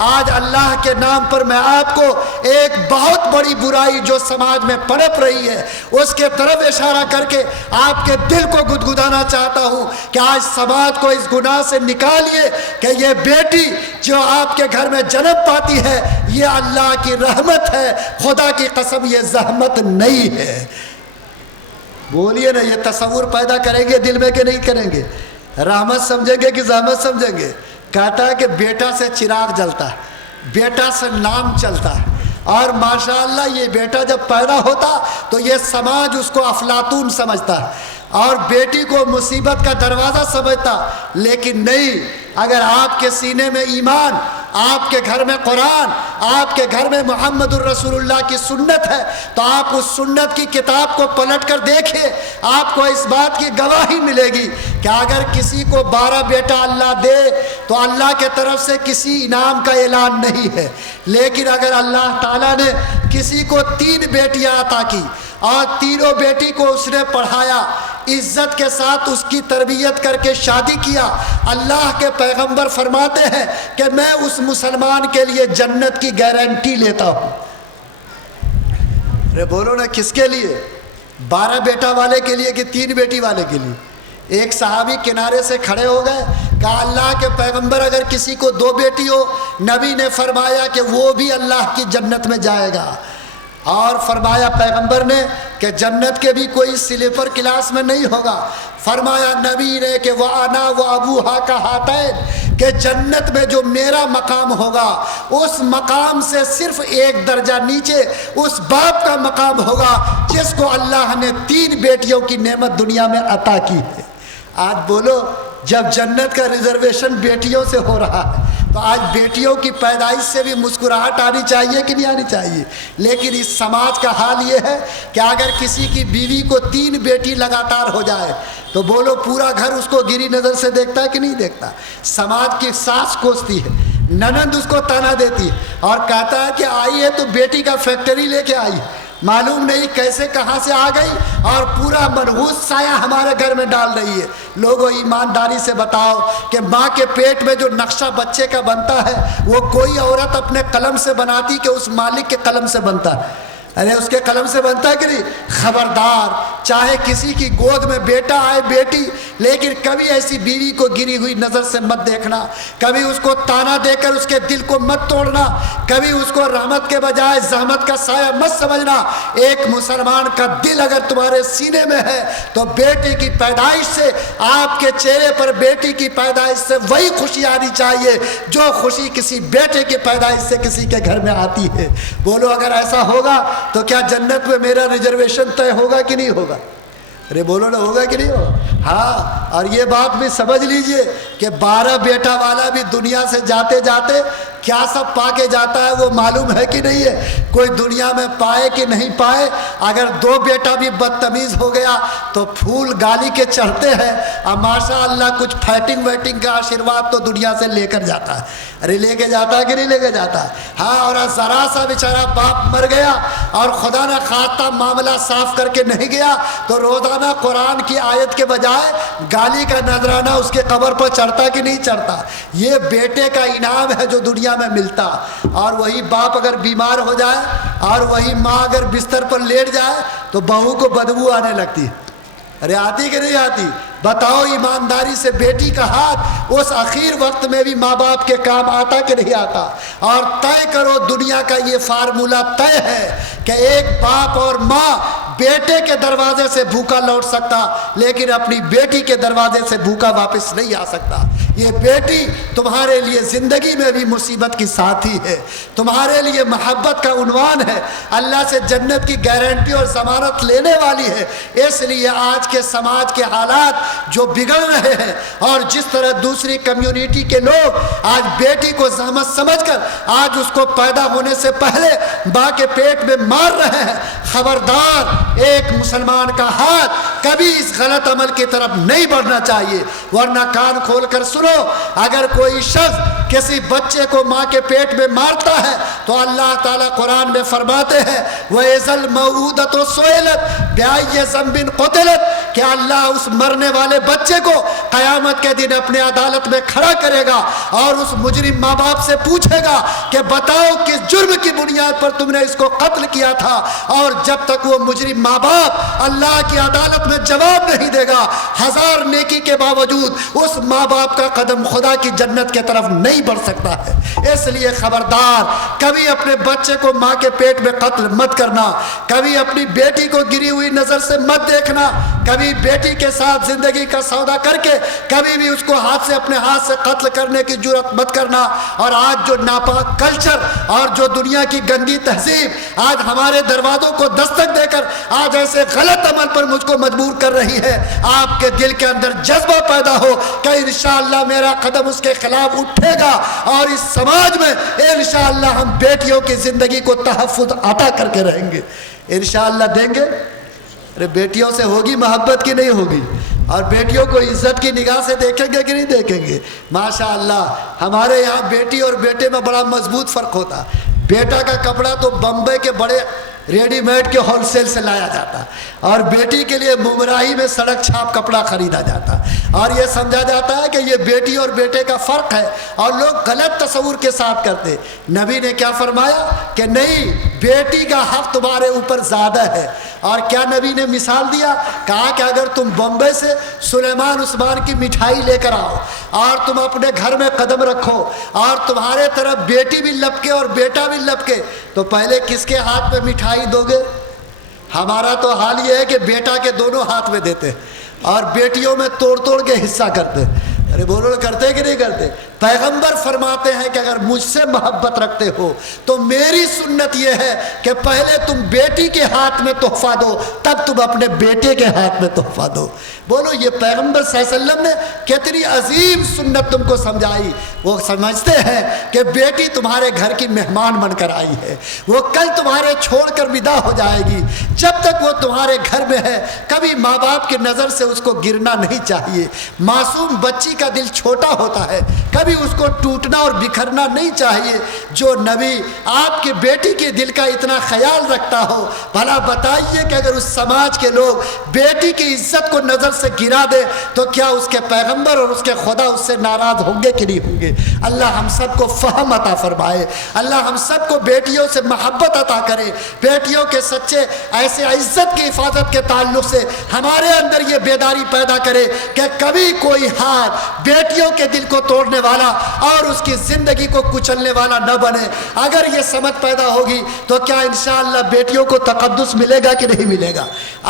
آج اللہ کے نام پر میں آپ کو ایک بہت بڑی برائی جو سماج میں پنپ رہی ہے اس کے طرف اشارہ کر کے آپ کے دل کو گدگدانا چاہتا ہوں کہ آج سماج کو اس گناہ سے نکالیے کہ یہ بیٹی جو آپ کے گھر میں جنم پاتی ہے یہ اللہ کی رحمت ہے، خدا کی قسم یہ زحمت نہیں ہے۔ بولیے نا، یہ تصور پیدا کریں گے دل میں کہ نہیں کریں گے؟ رحمت سمجھیں گے کہ زحمت سمجھیں گے؟ کہتا ہے کہ بیٹا سے چراغ جلتا ہے، بیٹا سے نام چلتا ہے، اور ماشاءاللہ یہ بیٹا جب پیدا ہوتا تو یہ سماج اس کو افلاطون سمجھتا ہے اور بیٹی کو مصیبت کا دروازہ سمجھتا، لیکن نہیں، اگر آپ کے سینے میں ایمان، آپ کے گھر میں قرآن، آپ کے گھر میں محمد الرسول اللہ کی سنت ہے تو آپ اس سنت کی کتاب کو پلٹ کر دیکھیں، آپ کو اس بات کی گواہی ملے گی کہ اگر کسی کو 12 بیٹا اللہ دے تو اللہ کے طرف سے کسی انعام کا اعلان نہیں ہے، لیکن اگر اللہ تعالیٰ نے کسی کو 3 بیٹیاں عطا کی اور تینوں بیٹی کو اس نے پڑھایا، عزت کے ساتھ اس کی تربیت کر کے شادی کیا، اللہ کے پیغمبر فرماتے ہیں کہ میں اس مسلمان کے لیے جنت کی گارنٹی لیتا ہوں۔ ارے بولو نا، کس کے لیے؟ 12 بیٹا والے کے لیے کہ 3 بیٹی والے کے لیے؟ ایک صحابی کنارے سے کھڑے ہو گئے، کہا اللہ کے پیغمبر اگر کسی کو 2 بیٹی ہو، نبی نے فرمایا کہ وہ بھی اللہ کی جنت میں جائے گا، اور فرمایا پیغمبر نے کہ جنت کے بھی کوئی سلیپر کلاس میں نہیں ہوگا، فرمایا نبی نے کہ وَأَنَا وَأَبُوهَا كَهَاتَيْنِ کہ جنت میں جو میرا مقام ہوگا اس مقام سے صرف 1 درجہ نیچے اس باپ کا مقام ہوگا جس کو اللہ نے 3 بیٹیوں کی نعمت دنیا میں عطا کی ہے۔ آج بولو، جب جنت کا ریزرویشن بیٹیوں سے ہو رہا ہے تو آج بیٹیوں کی پیدائش سے بھی مسکراہٹ آنی چاہیے کہ نہیں آنی چاہیے؟ لیکن اس سماج کا حال یہ ہے کہ اگر کسی کی بیوی کو 3 بیٹی لگاتار ہو جائے تو بولو پورا گھر اس کو گری نظر سے دیکھتا ہے کہ نہیں دیکھتا؟ سماج کی ساس کوستی ہے، ننند اس کو تانا دیتی ہے اور کہتا ہے کہ آئی ہے تو بیٹی کا فیکٹری لے کے آئی، معلوم نہیں کیسے کہاں سے آ گئی اور پورا منحوس سایہ ہمارے گھر میں ڈال رہی ہے۔ لوگوں ایمانداری سے بتاؤ کہ ماں کے پیٹ میں جو نقشہ بچے کا بنتا ہے وہ کوئی عورت اپنے قلم سے بناتی کہ اس مالک کے قلم سے بنتا ہے؟ ارے اس کے قلم سے بنتا ہے کہ نہیں؟ خبردار، چاہے کسی کی گود میں بیٹا آئے بیٹی، لیکن کبھی ایسی بیوی کو گری ہوئی نظر سے مت دیکھنا، کبھی اس کو تانا دے کر اس کے دل کو مت توڑنا، کبھی اس کو رحمت کے بجائے زحمت کا سایہ مت سمجھنا۔ ایک مسلمان کا دل اگر تمہارے سینے میں ہے تو بیٹی کی پیدائش سے، آپ کے چہرے پر بیٹی کی پیدائش سے وہی خوشی آنی چاہیے جو خوشی کسی بیٹے کی پیدائش سے کسی کے گھر میں آتی ہے۔ بولو اگر ایسا ہوگا تو کیا جنت میں میرا ریزرویشن طے ہوگا کہ نہیں ہوگا؟ ارے بولو نا، ہوگا کہ نہیں ہوگا؟ ہاں، اور یہ بات بھی سمجھ لیجئے کہ 12 بیٹا والا بھی دنیا سے جاتے جاتے کیا سب پا کے جاتا ہے وہ معلوم ہے کہ نہیں ہے؟ کوئی دنیا میں پائے کہ نہیں پائے، اگر 2 بیٹا بھی بدتمیز ہو گیا تو پھول گالی کے چڑھتے ہیں اور ماشاء اللہ کچھ فائٹنگ ویٹنگ کا آشیرواد تو دنیا سے لے کر جاتا ہے۔ ارے لے کے جاتا ہے کہ نہیں لے کے جاتا؟ ہاں، اور ذرا سا بیچارہ باپ مر گیا اور خدا نہ خواستہ معاملہ صاف کر کے نہیں گیا تو روزانہ قرآن کی آیت کے بجائے گالی کا نذرانہ اس کے قبر پر چڑھتا کہ نہیں چڑھتا؟ یہ بیٹے کا انعام ہے جو دنیا میں ملتا، اور وہی باپ اگر بیمار ہو جائے اور وہی ماں اگر بستر پر لیٹ جائے تو بہو کو بدبو آنے لگتی ہے۔ ارے آتی کہ نہیں آتی؟ بتاؤ ایمانداری سے، بیٹی کا ہاتھ اس اخیر وقت میں بھی ماں باپ کے کام آتا کہ نہیں آتا؟ اور طے کرو، دنیا کا یہ فارمولہ طے ہے کہ ایک باپ اور ماں بیٹے کے دروازے سے بھوکا لوٹ سکتا لیکن اپنی بیٹی کے دروازے سے بھوکا واپس نہیں آ سکتا۔ یہ بیٹی تمہارے لیے زندگی میں بھی مصیبت کی ساتھی ہے، تمہارے لیے محبت کا عنوان ہے، اللہ سے جنت کی گارنٹی اور ضمانت لینے والی ہے۔ اس لیے آج کے سماج کے حالات جو بگڑ رہے ہیں اور جس طرح دوسری کمیونٹی کے لوگ آج بیٹی کو زحمت سمجھ کر آج اس کو پیدا ہونے سے پہلے ماں کے پیٹ میں مار رہے ہیں، خبردار، ایک مسلمان کا ہاتھ کبھی اس غلط عمل کی طرف نہیں بڑھنا چاہیے، ورنہ کان کھول کر سنو، اگر کوئی شخص کسی بچے کو ماں کے پیٹ میں مارتا ہے تو اللہ تعالیٰ قرآن میں فرماتے ہیں وَإِذَا الْمَوْءُودَةُ سُئِلَتْ بِأَيِّ ذَنبٍ قُتِلَتْ کہ اللہ اس مرنے والے بچے کو قیامت کے دن اپنے عدالت میں کھڑا کرے گا اور اس مجرم ماں باپ سے پوچھے گا کہ بتاؤ کس جرم کی بنیاد پر تم نے اس کو قتل کیا تھا، اور جب تک وہ مجرم ماں باپ اللہ کی عدالت میں جواب نہیں دے گا، ہزار نیکی کے باوجود اس ماں باپ کا قدم خدا کی جنت کے طرف نہیں بڑھ سکتا ہے۔ اس لیے خبردار، کبھی اپنے بچے کو ماں کے پیٹ میں قتل مت کرنا، کبھی اپنی بیٹی کو گری ہوئی نظر سے مت دیکھنا، کبھی بیٹی کے ساتھ زندگی کا سودا کر کے کبھی بھی اس کو اپنے ہاتھ سے قتل کرنے کی جرات مت کرنا۔ اور آج جو ناپاک کلچر اور جو دنیا کی گندی تہذیب آج ہمارے دروازوں کو دستک دے کر آج ایسے غلط عمل پر مجھ کو مجبور کر رہی ہے، آپ کے دل کے اندر جذبہ پیدا ہو کہ انشاءاللہ میرا قدم اس کے خلاف اٹھے گا، اور اس سماج میں انشاءاللہ ہم بیٹیوں کی زندگی کو تحفظ عطا کر کے رہیں گے، انشاءاللہ دیں گے۔ ارے بیٹیوں سے ہوگی محبت کی نہیں ہوگی؟ اور بیٹیوں کو عزت کی نگاہ سے دیکھیں گے کہ نہیں دیکھیں گے؟ ماشاءاللہ ہمارے یہاں بیٹی اور بیٹے میں بڑا مضبوط فرق ہوتا۔ بیٹا کا کپڑا تو بمبئی کے بڑے ریڈی میڈ کے ہول سیل سے لایا جاتا، اور بیٹی کے لیے ممرائی میں سڑک چھاپ کپڑا خریدا جاتا، اور یہ سمجھا جاتا ہے کہ یہ بیٹی اور بیٹے کا فرق ہے، اور لوگ غلط تصور کے ساتھ کرتے۔ نبی نے کیا فرمایا کہ نہیں، بیٹی کا حق تمہارے اوپر زیادہ ہے۔ اور کیا نبی نے مثال دیا؟ کہا کہ اگر تم بمبئی سے سلیمان عثمان کی مٹھائی لے کر آؤ اور تم اپنے گھر میں قدم رکھو اور تمہارے طرف بیٹی بھی لپکے اور بیٹا بھی لپکے، تو پہلے کس کے ہاتھ میں مٹھائی دو گے؟ ہمارا تو حال یہ ہے کہ بیٹا کے دونوں ہاتھ میں دیتے اور بیٹیوں میں توڑ توڑ کے حصہ کرتے۔ ارے بولو، کرتے کہ نہیں کرتے؟ پیغمبر فرماتے ہیں کہ اگر مجھ سے محبت رکھتے ہو تو میری سنت یہ ہے کہ پہلے تم بیٹی کے ہاتھ میں تحفہ دو، تب تم اپنے بیٹے کے ہاتھ میں تحفہ دو۔ بولو، یہ پیغمبر صلی اللہ علیہ وسلم نے کتنی عظیم سنت تم کو سمجھائی۔ وہ سمجھتے ہیں کہ بیٹی تمہارے گھر کی مہمان بن کر آئی ہے، وہ کل تمہارے چھوڑ کر ودا ہو جائے گی، جب تک وہ تمہارے گھر میں ہے کبھی ماں باپ کی نظر سے اس کو گرنا نہیں چاہیے۔ معصوم بچی کا دل چھوٹا ہوتا ہے، کبھی اس کو ٹوٹنا اور بکھرنا نہیں چاہیے۔ جو نبی آپ کی بیٹی کے دل کا اتنا خیال رکھتا ہو، بھلا بتائیے کہ اگر اس سماج کے لوگ بیٹی کی عزت کو نظر سے گرا دے تو کیا اس کے پیغمبر اور اس کے خدا اس سے ناراض ہوں گے کہ نہیں ہوں گے؟ اللہ ہم سب کو فہم عطا فرمائے، اللہ ہم سب کو بیٹیوں سے محبت عطا کرے، بیٹیوں کے سچے ایسے عزت کی حفاظت کے تعلق سے ہمارے اندر یہ بیداری پیدا کرے کہ کبھی کوئی ہاتھ بیٹیوں کے دل کو توڑنے والا اور اس کی زندگی کو کچلنے والا نہ بنے۔ اگر یہ سمجھ پیدا ہوگی تو کیا انشاءاللہ بیٹیوں کو تقدس ملے گا کہ نہیں ملے گا؟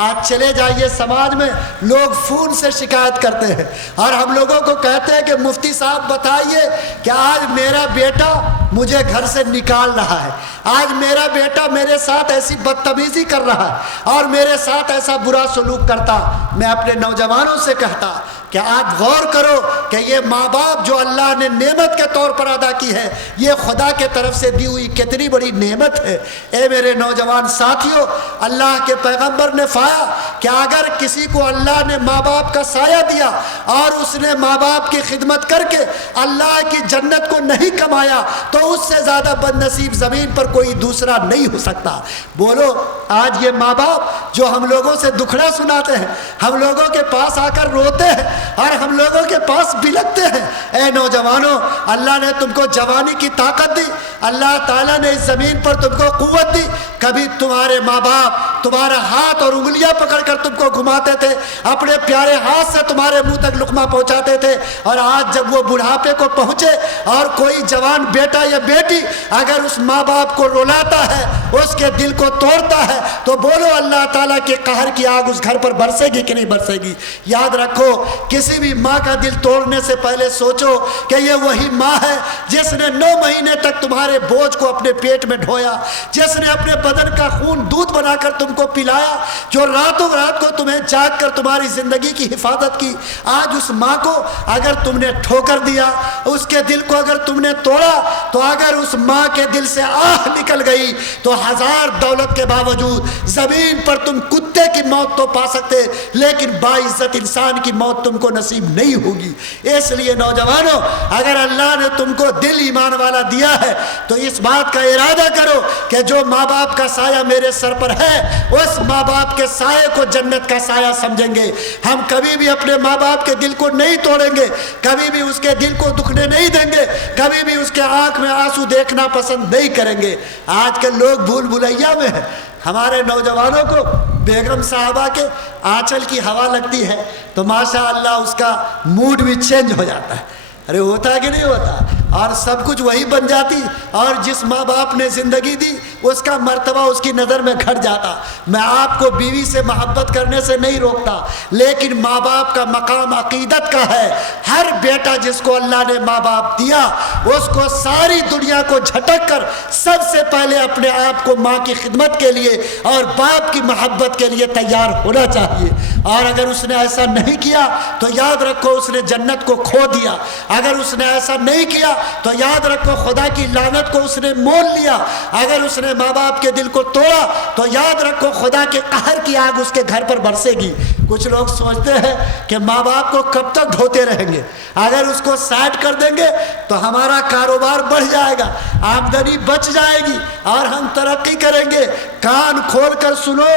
آج چلے جائیے سماج میں لوگ فون سے شکایت کرتے ہیں اور ہم لوگوں کو کہتے ہیں کہ مفتی صاحب بتائیے کہ آج میرا بیٹا مجھے گھر سے نکال رہا ہے، آج میرا بیٹا میرے ساتھ ایسی بدتمیزی کر رہا ہے اور میرے ساتھ ایسا برا سلوک کرتا۔ میں اپنے نوجوانوں سے کہتا کہ آپ غور کرو کہ یہ ماں باپ جو اللہ نے نعمت کے طور پر ادا کی ہے، یہ خدا کے طرف سے دی ہوئی کتنی بڑی نعمت ہے۔ اے میرے نوجوان ساتھیوں، اللہ کے پیغمبر نے فرمایا کہ اگر کسی کو اللہ نے ماں باپ کا سایہ دیا اور اس نے ماں باپ کی خدمت کر کے اللہ کی جنت کو نہیں کمایا تو اس سے زیادہ بد نصیب زمین پر کوئی دوسرا نہیں ہو سکتا۔ بولو، آج یہ ماں باپ جو ہم لوگوں سے دکھڑا سناتے ہیں، ہم لوگوں کے پاس آ کر روتے ہیں اور ہم لوگوں کے پاس بلکتے ہیں، اے نوجوانوں، اللہ نے تم کو جوانی کی طاقت دی، اللہ تعالیٰ نے اس زمین پر تم کو قوت دی۔ کبھی تمہارے ماں باپ تمہارا ہاتھ اور انگلیاں پکڑ کر تم کو گھماتے تھے، اپنے پیارے ہاتھ سے تمہارے منہ تک لقمہ پہنچاتے تھے، اور آج جب وہ بڑھاپے کو پہنچے اور کوئی جوان بیٹا یا بیٹی اگر اس ماں باپ کو رلاتا ہے، اس کے دل کو توڑتا ہے، تو بولو اللہ تعالیٰ کے قہر کی آگ اس گھر پر برسے گی کہ نہیں برسے گی؟ یاد رکھو، کسی بھی ماں کا دل توڑنے سے پہلے سوچو کہ یہ وہی ماں ہے جس نے 9 مہینے تک تمہارے بوجھ کو اپنے پیٹ میں ڈھویا، جس نے اپنے بدن کا خون دودھ بنا کر تم کو پلایا، جو راتوں رات کو تمہیں جاگ کر تمہاری زندگی کی حفاظت کی۔ آج اس ماں کو اگر تم نے ٹھوکر دیا، اس کے دل کو اگر تم نے توڑا، تو اگر اس ماں کے دل سے آہ نکل گئی تو 1000 دولت کے باوجود زمین پر تم کتے کی موت تو پا سکتے، لیکن باعزت انسان کی موت تم تم کو نصیب نہیں ہوگی۔ اس لیے نوجوانوں، اگر اللہ نے تم کو دل ایمان والا دیا ہے تو اس بات کا ارادہ کرو کہ جو ماں باپ کا سایہ میرے سر پر ہے اس ماں باپ کے سائے کو جنت کا سایہ سمجھیں گے۔ ہم کبھی بھی اپنے ماں باپ کے دل کو نہیں توڑیں گے، کبھی بھی اس کے دل کو دکھنے نہیں دیں گے، کبھی بھی اس کے آنکھ میں آنسو دیکھنا پسند نہیں کریں گے۔ آج کے لوگ بھول بھلیا میں ہیں۔ ہمارے نوجوانوں کو بیگم صاحبہ کے آنچل کی ہوا لگتی ہے تو ماشاء اللہ اس کا موڈ بھی چینج ہو جاتا ہے۔ ارے ہوتا ہے کہ نہیں ہوتا؟ اور سب کچھ وہی بن جاتی، اور جس ماں باپ نے زندگی دی اس کا مرتبہ اس کی نظر میں گھٹ جاتا۔ میں آپ کو بیوی سے محبت کرنے سے نہیں روکتا، لیکن ماں باپ کا مقام عقیدت کا ہے۔ ہر بیٹا جس کو اللہ نے ماں باپ دیا اس کو ساری دنیا کو جھٹک کر سب سے پہلے اپنے آپ کو ماں کی خدمت کے لیے اور باپ کی محبت کے لیے تیار ہونا چاہیے۔ اور اگر اس نے ایسا نہیں کیا تو یاد رکھو اس نے جنت کو کھو دیا۔ اگر اس نے ایسا نہیں کیا تو یاد رکھو خدا کی لعنت کو اس نے مول لیا۔ اگر اس نے ماں باپ کے دل کو توڑا تو یاد رکھو خدا کے قہر کی آگ اس کے گھر پر برسے گی۔ کچھ لوگ سوچتے ہیں کہ ماں باپ کو کب تک ڈھوتے رہیں گے، اگر اس کو سائڈ کر دیں گے تو ہمارا کاروبار بڑھ جائے گا، آمدنی بچ جائے گی اور ہم ترقی کریں گے۔ کان کھول کر سنو،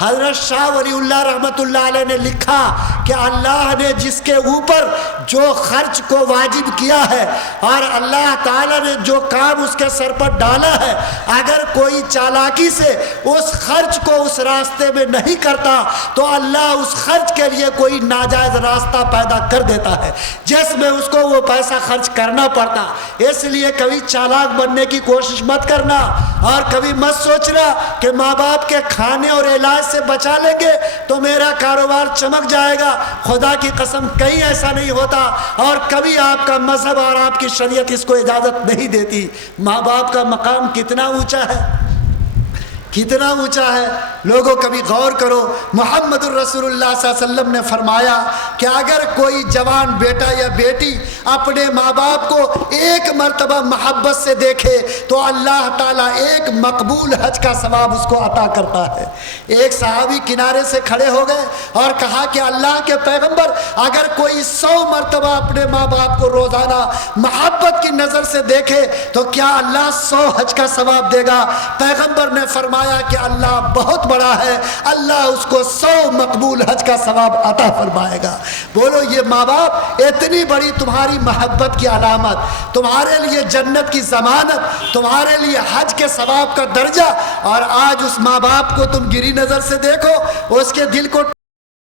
حضرت شاہ ولی اللہ رحمت اللہ علیہ نے لکھا کہ اللہ نے جس کے اوپر جو خرچ کو واجب کیا ہے اور اللہ تعالیٰ نے جو کام اس کے سر پر ڈالا ہے، اگر کوئی چالاکی سے اس خرچ کو اس راستے میں نہیں کرتا تو اللہ اس خرچ کے لیے کوئی ناجائز راستہ پیدا کر دیتا ہے جس میں اس کو وہ پیسہ خرچ کرنا پڑتا۔ اس لیے کبھی چالاک بننے کی کوشش مت کرنا، اور کبھی مت سوچنا کہ ماں باپ کے کھانے اور علاج سے بچا لیں گے تو میرا کاروبار چمک جائے گا۔ خدا کی قسم کہیں ایسا نہیں ہوتا، اور کبھی آپ کا مذہب اور آپ کی شریعت اس کو اجازت نہیں دیتی۔ ماں باپ کا مقام کتنا اونچا ہے، کتنا اونچا ہے۔ لوگوں کبھی غور کرو، محمد الرسول اللہ صلی اللہ علیہ وسلم نے فرمایا کہ اگر کوئی جوان بیٹا یا بیٹی اپنے ماں باپ کو ایک مرتبہ محبت سے دیکھے تو اللہ تعالیٰ ایک مقبول حج کا ثواب اس کو عطا کرتا ہے۔ ایک صحابی کنارے سے کھڑے ہو گئے اور کہا کہ اللہ کے پیغمبر، اگر کوئی 100 مرتبہ اپنے ماں باپ کو روزانہ محبت کی نظر سے دیکھے تو کیا اللہ 100 حج کا ثواب دے گا؟ پیغمبر نے فرمایا کہ اللہ بہت بڑا ہے، اللہ اس کو 100 مقبول حج کا ثواب عطا فرمائے گا۔ بولو یہ ماں باپ اتنی بڑی تمہاری محبت کی علامت، تمہارے لیے جنت کی ضمانت، تمہارے لیے حج کے ثواب کا درجہ، اور آج اس ماں باپ کو تم گری نظر سے دیکھو، اس کے دل کو